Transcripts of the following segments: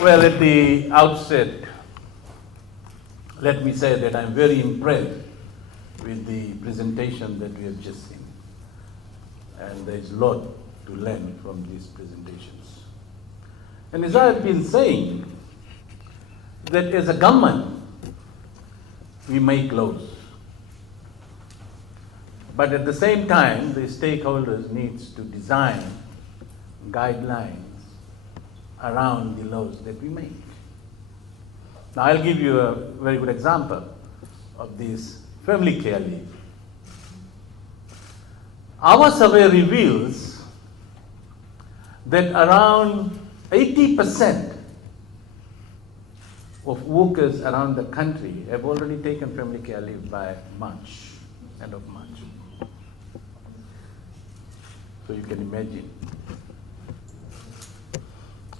Well, at the outset, let me say that I'm very impressed with the presentation that we have just seen. And there's a lot to learn from these presentations. And as I've been saying, that as a government, we make laws. But at the same time, the stakeholders need to design guidelines around the laws that we make. Now, I'll give you a very good example of this family care leave. Our survey reveals that around 80% of workers around the country have already taken family care leave by March, end of March. So you can imagine.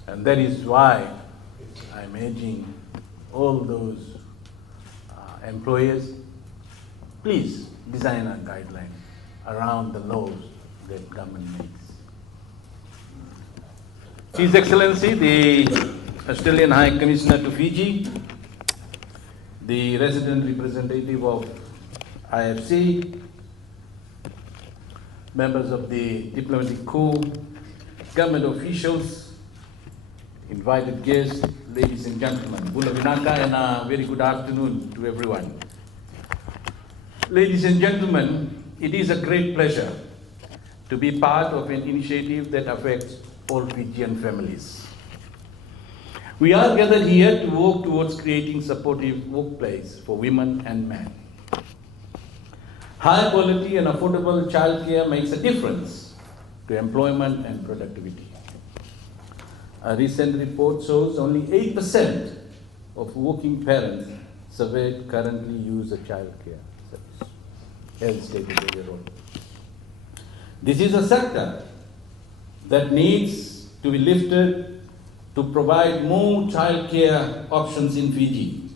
And that is why I'm urging all those employers, please design a guideline around the laws that government makes. His Excellency, the Australian High Commissioner to Fiji, the resident representative of IFC, members of the diplomatic corps, government officials, invited guests, ladies and gentlemen, Bula Vinaka, and a very good afternoon to everyone. Ladies and gentlemen, it is a great pleasure to be part of an initiative that affects all Fijian families. We are gathered here to work towards creating supportive workplace for women and men. High quality and affordable childcare makes a difference to employment and productivity. A recent report shows only 8% of working parents surveyed currently use a childcare service, as stated earlier on. This is a sector that needs to be lifted to provide more childcare options in Fiji.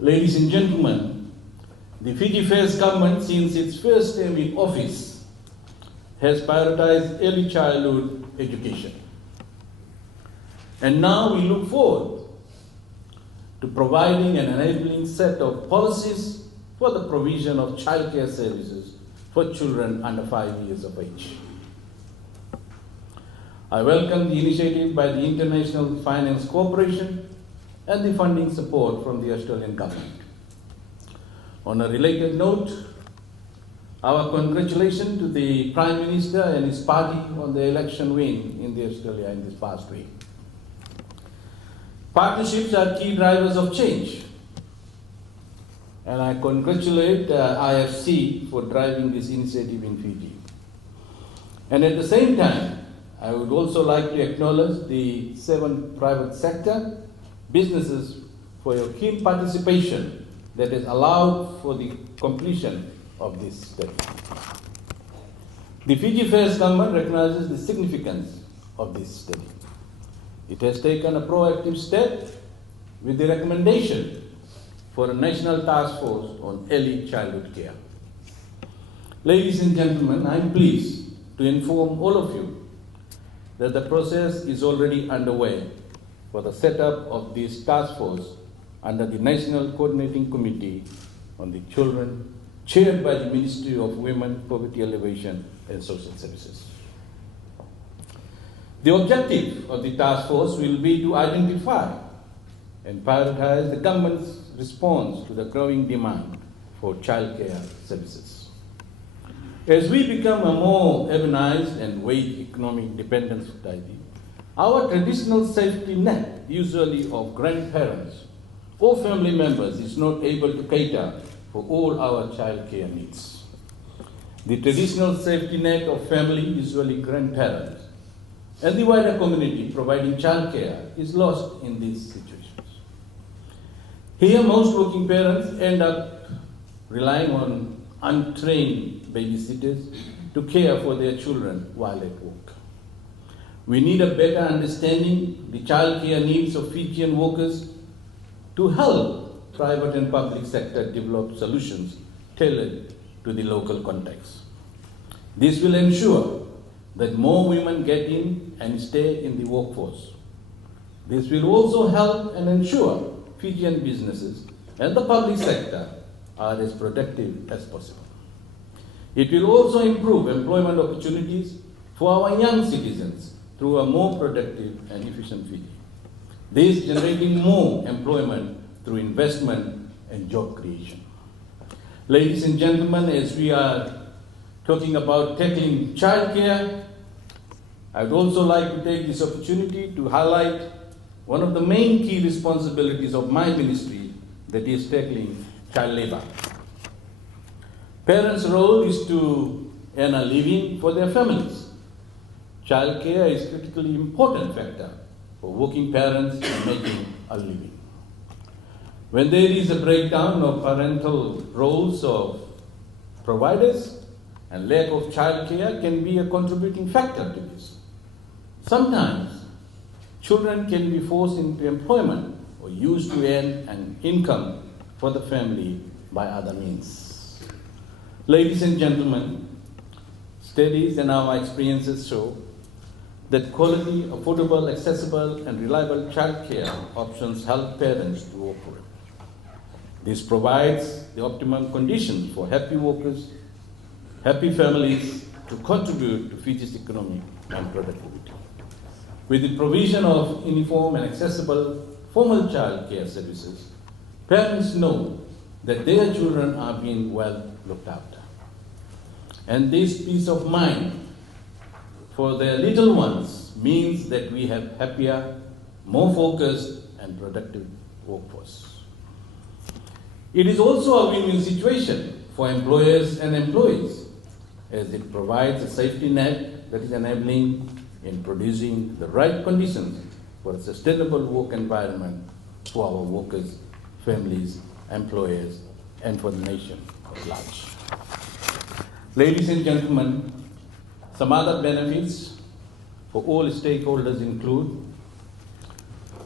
Ladies and gentlemen, the Fiji First government, since its first term in office, has prioritized early childhood education. And now we look forward to providing an enabling set of policies for the provision of childcare services for children under 5 years of age. I welcome the initiative by the International Finance Corporation and the funding support from the Australian government. On a related note, our congratulations to the Prime Minister and his party on the election win in Australia in this past week. Partnerships are key drivers of change, and I congratulate IFC for driving this initiative in Fiji. And at the same time, I would also like to acknowledge the 7 private sector businesses for your keen participation that has allowed for the completion of this study. The Fiji First government recognizes the significance of this study. It has taken a proactive step with the recommendation for a National Taskforce on early childhood care. Ladies and gentlemen, I am pleased to inform all of you that the process is already underway for the setup of this task force under the National Coordinating Committee on the Children, chaired by the Ministry of Women, Poverty Alleviation and Social Services. The objective of the task force will be to identify and prioritize the government's response to the growing demand for childcare services. As we become a more urbanized and wage economic dependent society, our traditional safety net, usually of grandparents or family members, is not able to cater for all our childcare needs. The traditional safety net of family, usually grandparents, and the wider community providing childcare is lost in these situations. Here, most working parents end up relying on untrained babysitters to care for their children while at work. We need a better understanding the childcare needs of Fijian workers to help private and public sector develop solutions tailored to the local context. This will ensure that more women get in and stay in the workforce, This will also help and ensure Fijian businesses and the public sector are as productive as possible. It will also improve employment opportunities for our young citizens through a more productive and efficient Fiji. This generating more employment through investment and job creation. Ladies and gentlemen, as we are talking about tackling childcare, I would also like to take this opportunity to highlight one of the main key responsibilities of my ministry, that is tackling child labour. Parents' role is to earn a living for their families. Childcare is a critically important factor for working parents in making a living. When there is a breakdown of parental roles of providers, and lack of childcare can be a contributing factor to this. Sometimes, children can be forced into employment or used to earn an income for the family by other means. Ladies and gentlemen, studies and our experiences show that quality, affordable, accessible, and reliable childcare options help parents to operate. This provides the optimum conditions for happy workers, happy families to contribute to Fiji's economy and productivity. With the provision of uniform and accessible formal child care services, parents know that their children are being well looked after. And this peace of mind for their little ones means that we have happier, more focused and productive workforce. It is also a win-win situation for employers and employees, as it provides a safety net that is enabling in producing the right conditions for a sustainable work environment for our workers, families, employers, and for the nation at large. Ladies and gentlemen, some other benefits for all stakeholders include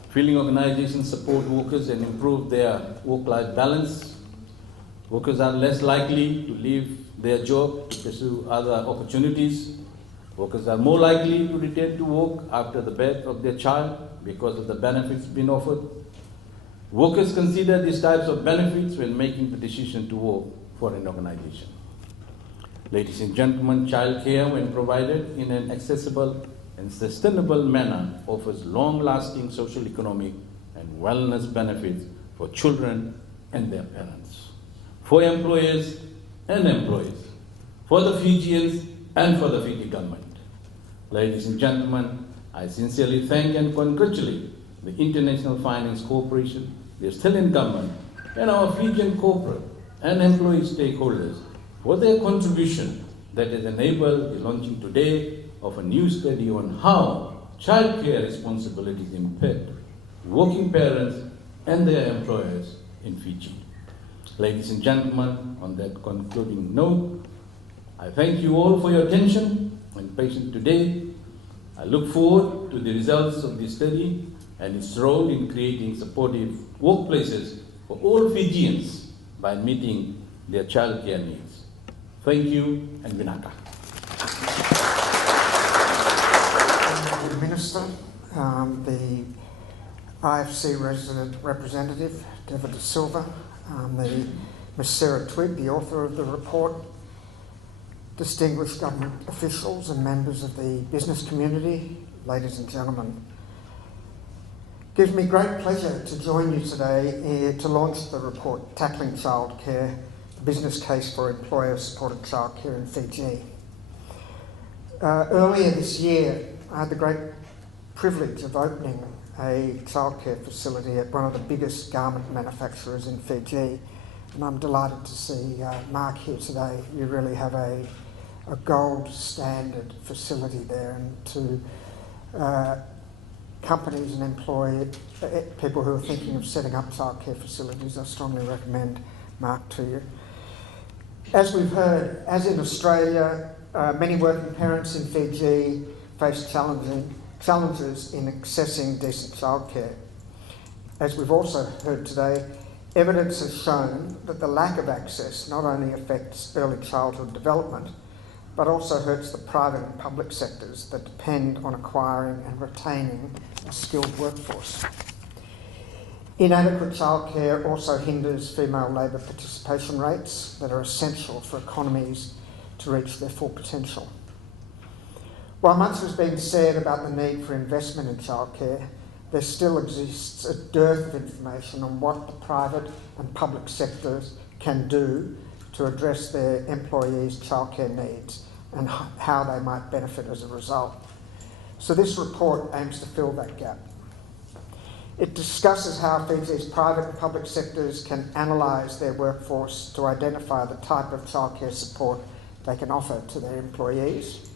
filling organizations support workers and improve their work-life balance. Workers are less likely to leave their job to pursue other opportunities. Workers are more likely to return to work after the birth of their child because of the benefits being offered. Workers consider these types of benefits when making the decision to work for an organization. Ladies and gentlemen, childcare, when provided in an accessible and sustainable manner, offers long-lasting social, economic, and wellness benefits for children and their parents, for employers and employees, for the Fijians and for the Fiji government. Ladies and gentlemen, I sincerely thank and congratulate the International Finance Corporation, the Australian government, and our Fijian corporate and employee stakeholders for their contribution that has enabled the launching today of a new study on how childcare responsibilities impact working parents and their employers in Fiji. Ladies and gentlemen, on that concluding note, I thank you all for your attention and patience today. I look forward to the results of this study and its role in creating supportive workplaces for all Fijians by meeting their childcare needs. Thank you and Vinaka. Minister, the IFC resident representative, David De Silva, Ms Sarah Twigg, the author of the report, distinguished government officials and members of the business community, ladies and gentlemen. It gives me great pleasure to join you today to launch the report, Tackling Childcare, the Business Case for Employer Supported Childcare in Fiji. Earlier this year, I had the great privilege of opening a childcare facility at one of the biggest garment manufacturers in Fiji, and I'm delighted to see Mark here today. You really have a gold standard facility there, and to companies and people who are thinking of setting up childcare facilities, I strongly recommend Mark to you. As we've heard, as in Australia, many working parents in Fiji face challenges in accessing decent childcare. As we've also heard today, evidence has shown that the lack of access not only affects early childhood development, but also hurts the private and public sectors that depend on acquiring and retaining a skilled workforce. Inadequate childcare also hinders female labour participation rates that are essential for economies to reach their full potential. While much has been said about the need for investment in childcare, there still exists a dearth of information on what the private and public sectors can do to address their employees' childcare needs and how they might benefit as a result. So this report aims to fill that gap. It discusses how Fiji's private and public sectors can analyse their workforce to identify the type of childcare support they can offer to their employees,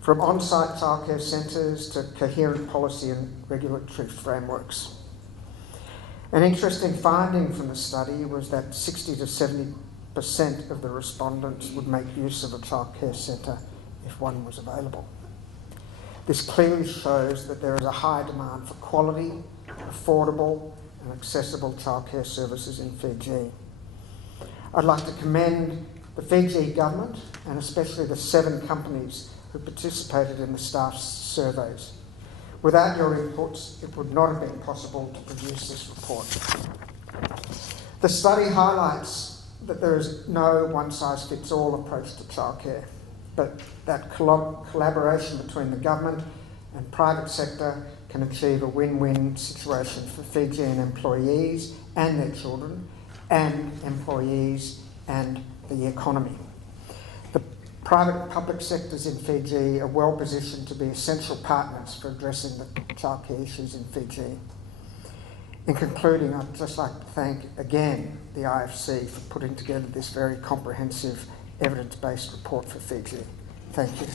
from on-site childcare centres to coherent policy and regulatory frameworks. An interesting finding from the study was that 60 to 70% of the respondents would make use of a childcare centre if one was available. This clearly shows that there is a high demand for quality, affordable and accessible childcare services in Fiji. I'd like to commend the Fiji government and especially the 7 companies who participated in the staff's surveys. Without your inputs, it would not have been possible to produce this report. The study highlights that there is no one-size-fits-all approach to childcare, but that collaboration between the government and private sector can achieve a win-win situation for Fijian employees and their children, and employees and the economy. The private and public sectors in Fiji are well positioned to be essential partners for addressing the childcare issues in Fiji. In concluding, I'd just like to thank again the IFC for putting together this very comprehensive evidence-based report for Fiji. Thank you.